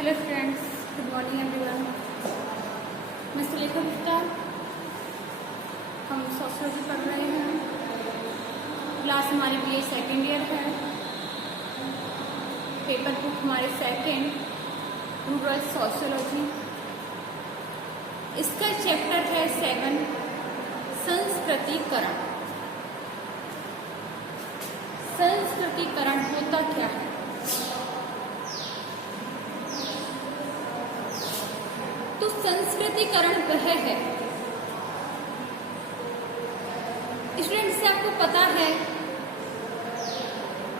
Hello friends, good morning everyone. मैं सुलेखा गुप्ता। हम sociology पढ़ रहे हैं। क्लास हमारी BA सेकेंड ईयर है। पेपर बुक हमारे सेकेंड रूरल सोशियोलॉजी। इसका चैप्टर है 7 संस्कृतिकरण। संस्कृतिकरण होता क्या है? तो संस्कृतिकरण वह है, स्टूडेंट से आपको पता है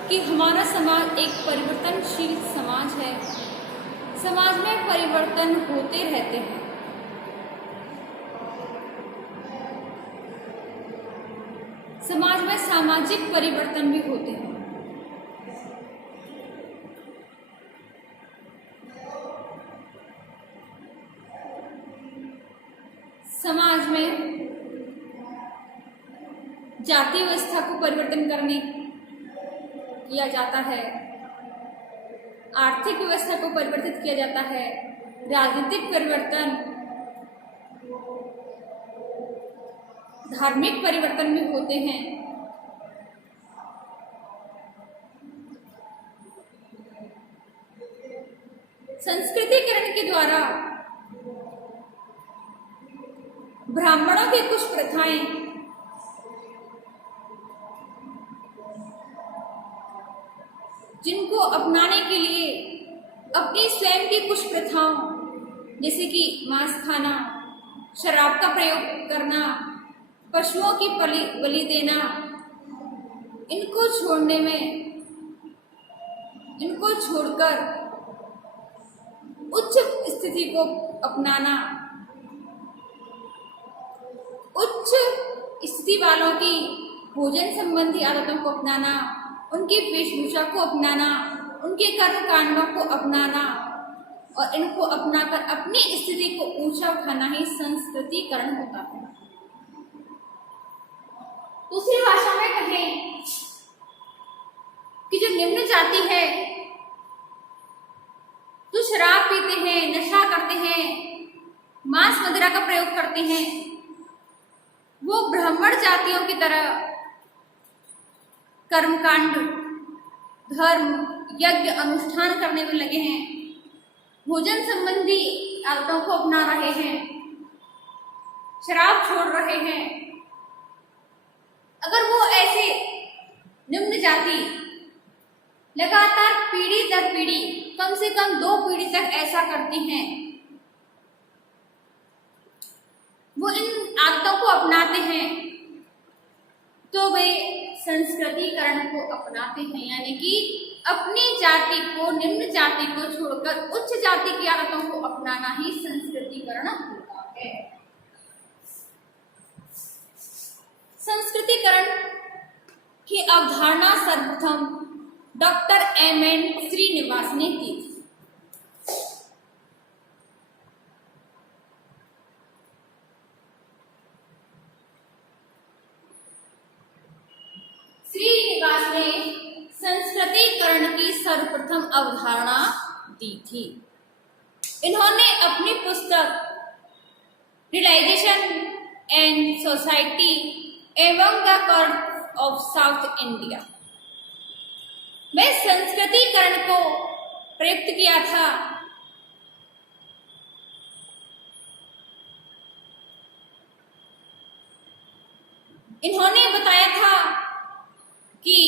कि हमारा समाज एक परिवर्तनशील समाज है। समाज में परिवर्तन होते रहते हैं। समाज में सामाजिक परिवर्तन भी होते हैं। समाज में जाति व्यवस्था को परिवर्तन करने किया जाता है, आर्थिक व्यवस्था को परिवर्तित किया जाता है, राजनीतिक परिवर्तन, धार्मिक परिवर्तन भी होते हैं। संस्कृतिकरण के द्वारा ब्राह्मणों की कुछ प्रथाएं जिनको अपनाने के लिए अपनी स्वयं की कुछ प्रथाओं जैसे कि मांस खाना, शराब का प्रयोग करना, पशुओं की बलि देना, इनको छोड़ने में, इनको छोड़कर उच्च स्थिति को अपनाना, उच्च स्थिति वालों की भोजन संबंधी आदतों को अपनाना, उनकी वेशभूषा को अपनाना, उनके कर्म कांडों को अपनाना और इनको अपनाकर अपनी स्थिति को ऊंचा उठाना ही संस्कृतिकरण होता है। दूसरी भाषा में कहें कि जो निम्न जाति है, जो शराब पीते हैं, नशा करते हैं, मांस मदिरा का प्रयोग करते हैं, वो ब्राह्मण जातियों की तरह कर्मकांड, धर्म, यज्ञ, अनुष्ठान करने में लगे हैं, भोजन संबंधी आदतों को अपना रहे हैं, शराब छोड़ रहे हैं। अगर वो ऐसे निम्न जाति लगातार पीढ़ी दर पीढ़ी, कम से कम 2 पीढ़ी तक ऐसा करती हैं, वो इन आदतों को अपनाते हैं, तो वे संस्कृतिकरण को अपनाते हैं। यानी कि अपनी जाति को, निम्न जाति को छोड़कर उच्च जाति की आदतों को अपनाना ही संस्कृतिकरण होता है। संस्कृतिकरण की अवधारणा सर्वप्रथम डॉक्टर M.N. श्रीनिवास ने दी। श्रीनिवास ने संस्कृतिकरण की सर्वप्रथम अवधारणा दी थी। इन्होंने अपनी पुस्तक रियलाइजेशन एंड सोसाइटी एवं the curve of south India में संस्कृतिकरण को प्रयुक्त किया था। इन्होंने बताया था कि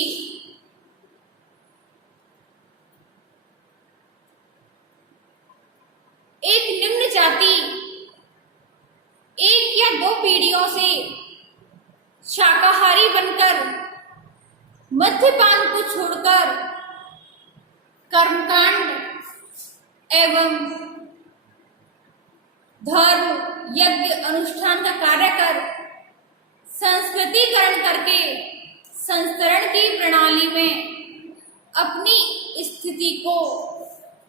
एक निम्न जाति 1 या 2 पीढ़ियों से शाकाहारी बनकर मद्यपान को छोड़कर कर्मकांड एवं धर्म, यज्ञ, अनुष्ठान का कार्य कर संस्कृतिकरण करके संस्करण की प्रणाली में अपनी स्थिति को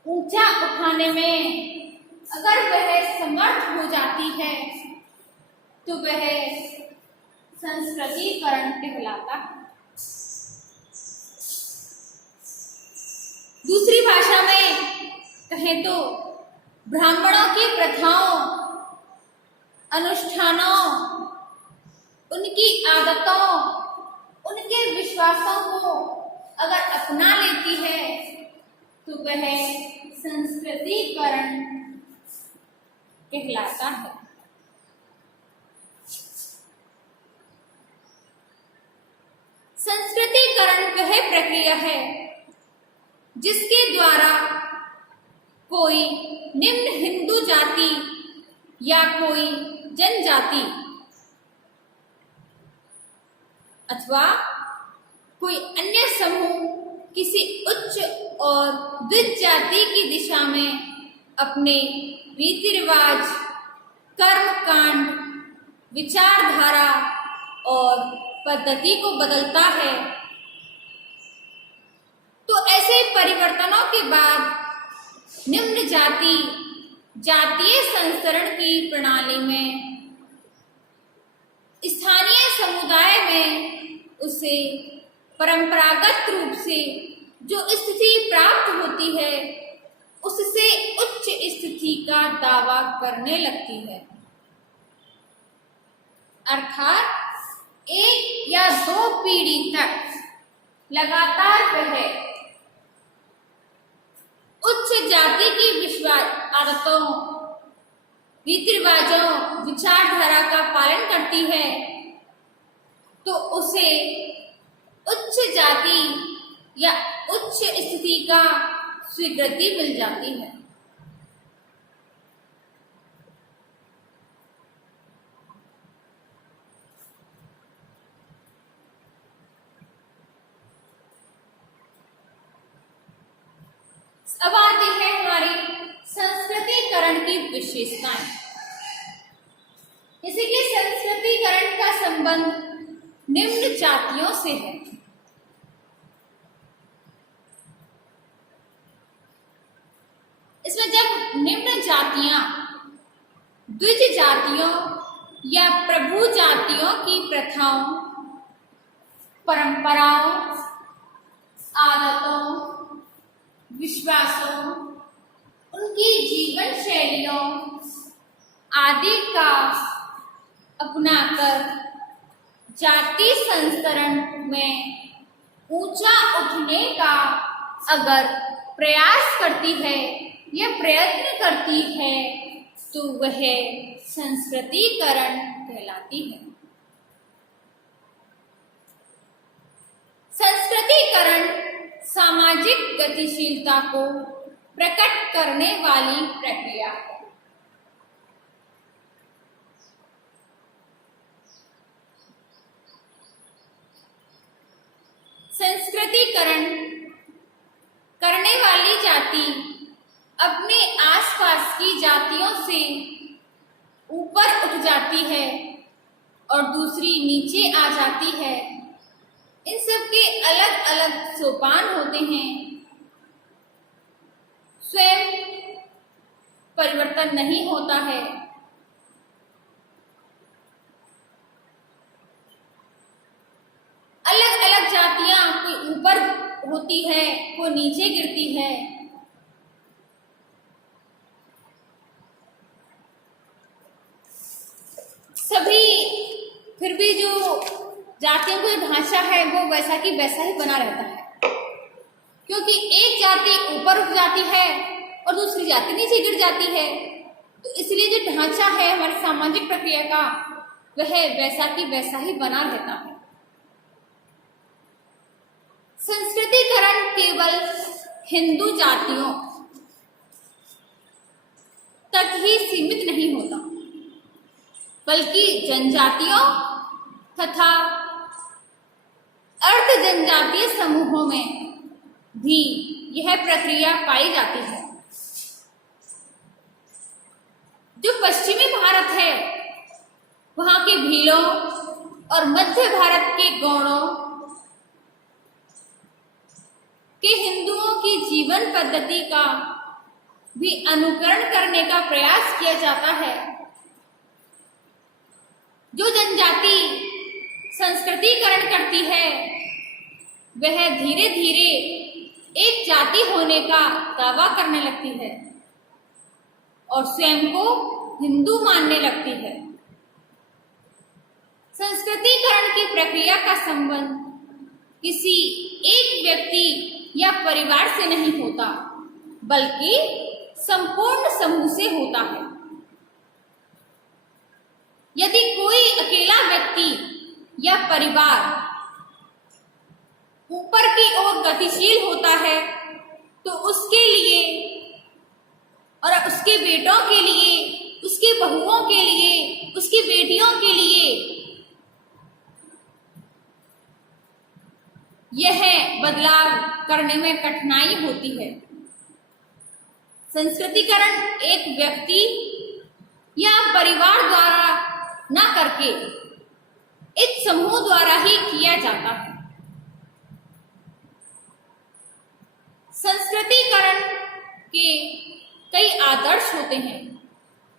ऊंचा उठाने में अगर वह समर्थ हो जाती है तो वह संस्कृतिकरण कहलाता है। दूसरी भाषा में कहें तो ब्राह्मणों की प्रथाओं, अनुष्ठानों, उनकी आदतों, उनके विश्वासों को अगर अपना लेती है तो वह संस्कृतिकरण कहलाता है। संस्कृतिकरण वह प्रक्रिया है जिसके द्वारा कोई निम्न हिंदू जाति या कोई जनजाति अथवा कोई अन्य समूह किसी उच्च और द्विज जाति की दिशा में अपने रीति रिवाज, कर्म कांड, विचारधारा और पद्धति को बदलता है। तो ऐसे परिवर्तनों के बाद निम्न जाति जातीय संस्करण की प्रणाली में स्थानीय समुदाय में उसे परंपरागत रूप से जो स्थिति प्राप्त होती है उससे उच्च स्थिति का दावा करने लगती है। अर्थात एक या दो पीढ़ी तक लगातार वह उच्च जाति की विश्वास, आदतों, रीति रिवाजों, विचारधारा का पालन करती है तो उसे उच्च जाति या उच्च स्थिति का स्वीकृति मिल जाती है। अब आती है हमारी संस्कृतिकरण की विशेषताएं। जैसे कि संस्कृतिकरण का संबंध निम्न जातियों से है। इसमें जब निम्न जातियां द्विज जातियों या प्रभु जातियों की प्रथाओं, परंपराओं, आदतों, विश्वासों, उनकी जीवन शैलियों आदि का अपनाकर जाति संस्करण में ऊंचा उठने का अगर प्रयास करती है या प्रयत्न करती है तो वह संस्कृतिकरण कहलाती है। संस्कृतिकरण सामाजिक गतिशीलता को प्रकट करने वाली प्रक्रिया है। संस्कृतिकरण करने वाली जाति अपने आसपास की जातियों से ऊपर उठ जाती है और दूसरी नीचे आ जाती है। इन सब के अलग अलग सोपान होते हैं। स्वयं परिवर्तन नहीं होता है। अलग अलग जातियां कोई ऊपर होती है, कोई नीचे गिरती है। सभी फिर भी जो जातियों का ढांचा है वो वैसा की वैसा ही बना रहता है, क्योंकि एक जाति ऊपर उठ जाती है और दूसरी जाति नीचे गिर जाती है। तो इसलिए जो ढांचा है हमारी सामाजिक प्रक्रिया का वह वैसा की वैसा ही बना रहता है। संस्कृतिकरण केवल हिंदू जातियों तक ही सीमित नहीं होता, बल्कि जनजातियों तथा अर्ध जनजातीय समूहों में भी यह प्रक्रिया पाई जाती है। जो पश्चिमी भारत है वहां के भीलों और मध्य भारत के गौड़ों के हिंदुओं की जीवन पद्धति का भी अनुकरण करने का प्रयास किया जाता है। जो जनजाति संस्कृतिकरण करती है वह धीरे धीरे एक जाति जाति होने का दावा करने लगती है और स्वयं को हिंदू मानने लगती है। संस्कृतिकरण की प्रक्रिया का संबंध किसी एक व्यक्ति या परिवार से नहीं होता, बल्कि संपूर्ण समूह से होता है। यदि कोई अकेला व्यक्ति या परिवार ऊपर की ओर गतिशील होता है तो उसके लिए और उसके बेटों के लिए, उसकी बहुओं के लिए, उसकी बेटियों के लिए यह बदलाव करने में कठिनाई होती है। संस्कृतिकरण एक व्यक्ति या परिवार द्वारा न करके एक समूह द्वारा ही किया जाता है। संस्कृतिकरण के कई आदर्श होते हैं,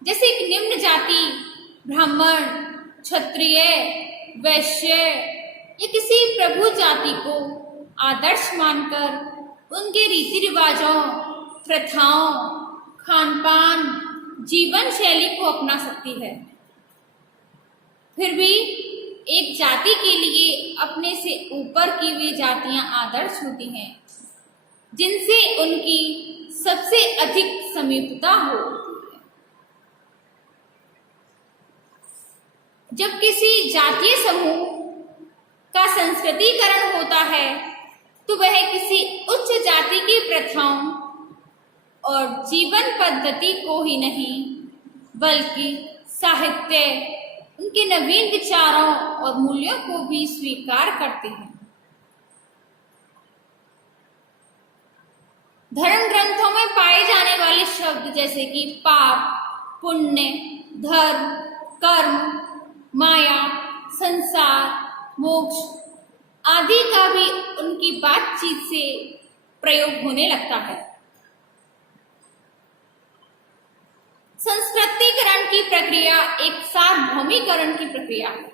जैसे कि निम्न जाति, ब्राह्मण, क्षत्रिय, वैश्य या किसी प्रभु जाति को आदर्श मानकर उनके रीति रिवाजों, प्रथाओं, खानपान, जीवन शैली को अपना सकती है। फिर भी एक जाति के लिए अपने से ऊपर की वे जातियां आदर्श होती हैं जिनसे उनकी सबसे अधिक समीपता हो। जब किसी जातीय समूह का संस्कृतिकरण होता है तो वह किसी उच्च जाति की प्रथाओं और जीवन पद्धति को ही नहीं, बल्कि साहित्य, उनके नवीन विचारों और मूल्यों को भी स्वीकार करते हैं। धर्म ग्रंथों में पाए जाने वाले शब्द जैसे कि पाप, पुण्य, धर्म, कर्म, माया, संसार, मोक्ष आदि का भी उनकी बातचीत से प्रयोग होने लगता है। संस्कृतिकरण की प्रक्रिया एक सार्वभौमिकरण की प्रक्रिया है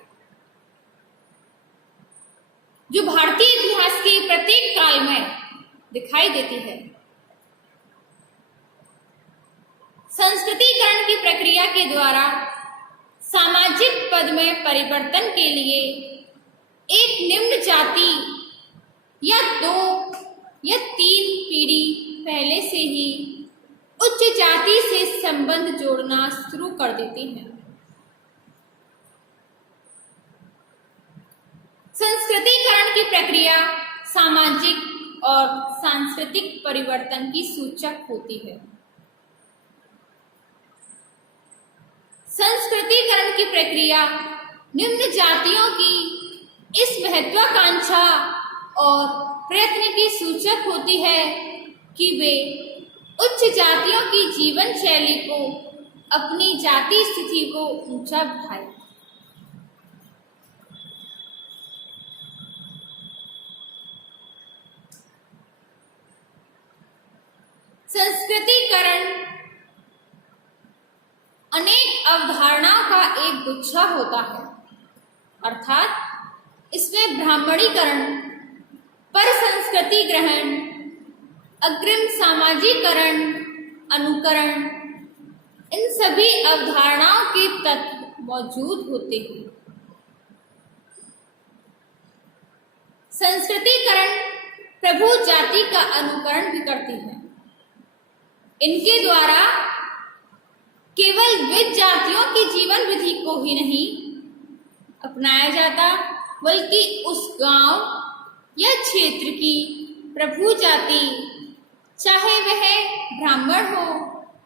जो भारतीय इतिहास के प्रत्येक काल में दिखाई देती है। संस्कृतिकरण की प्रक्रिया के द्वारा सामाजिक पद में परिवर्तन के लिए एक निम्न जाति या 2 या 3 पीढ़ी पहले से ही उच्च जाति से संबंध जोड़ना शुरू कर देती है। संस्कृतिकरण की प्रक्रिया सामाजिक और सांस्कृतिक परिवर्तन की सूचक होती है। संस्कृतिकरण की प्रक्रिया निम्न जातियों की इस महत्वाकांक्षा और प्रयत्न की सूचक होती है कि वे उच्च जातियों की जीवन शैली को अपनी जाति स्थिति को ऊंचा उठाए। संस्कृतिकरण अनेक अवधारणाओं का एक गुच्छा होता है, अर्थात इसमें ब्राह्मणीकरण, पर संस्कृति ग्रहण, अग्रिम सामाजिकरण, अनुकरण, इन सभी अवधारणाओं के तत्व मौजूद होते हैं। संस्कृतिकरण प्रभु जाति का अनुकरण भी करती है। इनके द्वारा केवल विविध जातियों की जीवन विधि को ही नहीं अपनाया जाता, बल्कि उस गांव या क्षेत्र की प्रभु जाति, चाहे वह ब्राह्मण हो,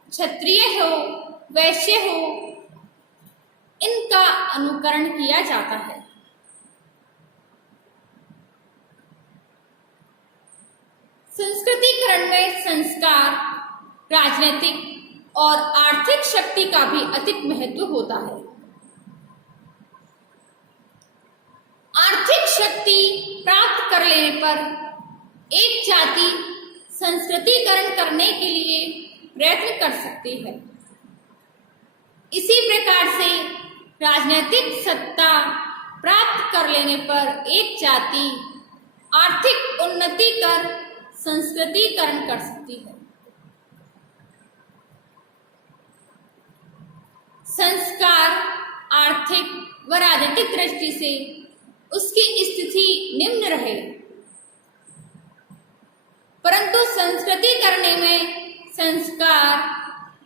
क्षत्रिय हो, वैश्य हो, इनका अनुकरण किया जाता है। संस्कृतिकरण में संस्कार, राजनीतिक और आर्थिक शक्ति का भी अधिक महत्व होता है। आर्थिक शक्ति प्राप्त कर लेने पर एक जाति संस्कृतिकरण करने के लिए प्रयत्न कर सकती है। इसी प्रकार से राजनीतिक सत्ता प्राप्त कर लेने पर एक जाति आर्थिक उन्नति कर संस्कृतिकरण कर सकती है। संस्कार आर्थिक व राजनीतिक दृष्टि से उसकी स्थिति निम्न रहे, परंतु संस्कृति करने में संस्कार,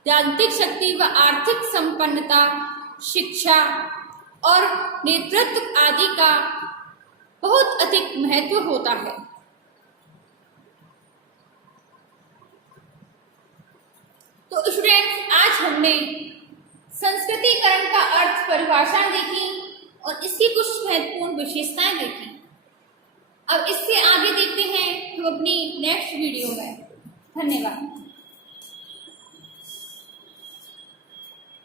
राजनीतिक शक्ति व आर्थिक संपन्नता, शिक्षा और नेतृत्व आदि का बहुत अधिक महत्व होता है। तो स्टूडेंट्स, आज हमने संस्कृतिकरण का अर्थ परिभाषा देखी और इसकी कुछ महत्वपूर्ण विशेषताएं देखी। अब इससे आगे देखते हैं हम अपनी नेक्स्ट वीडियो में। धन्यवाद।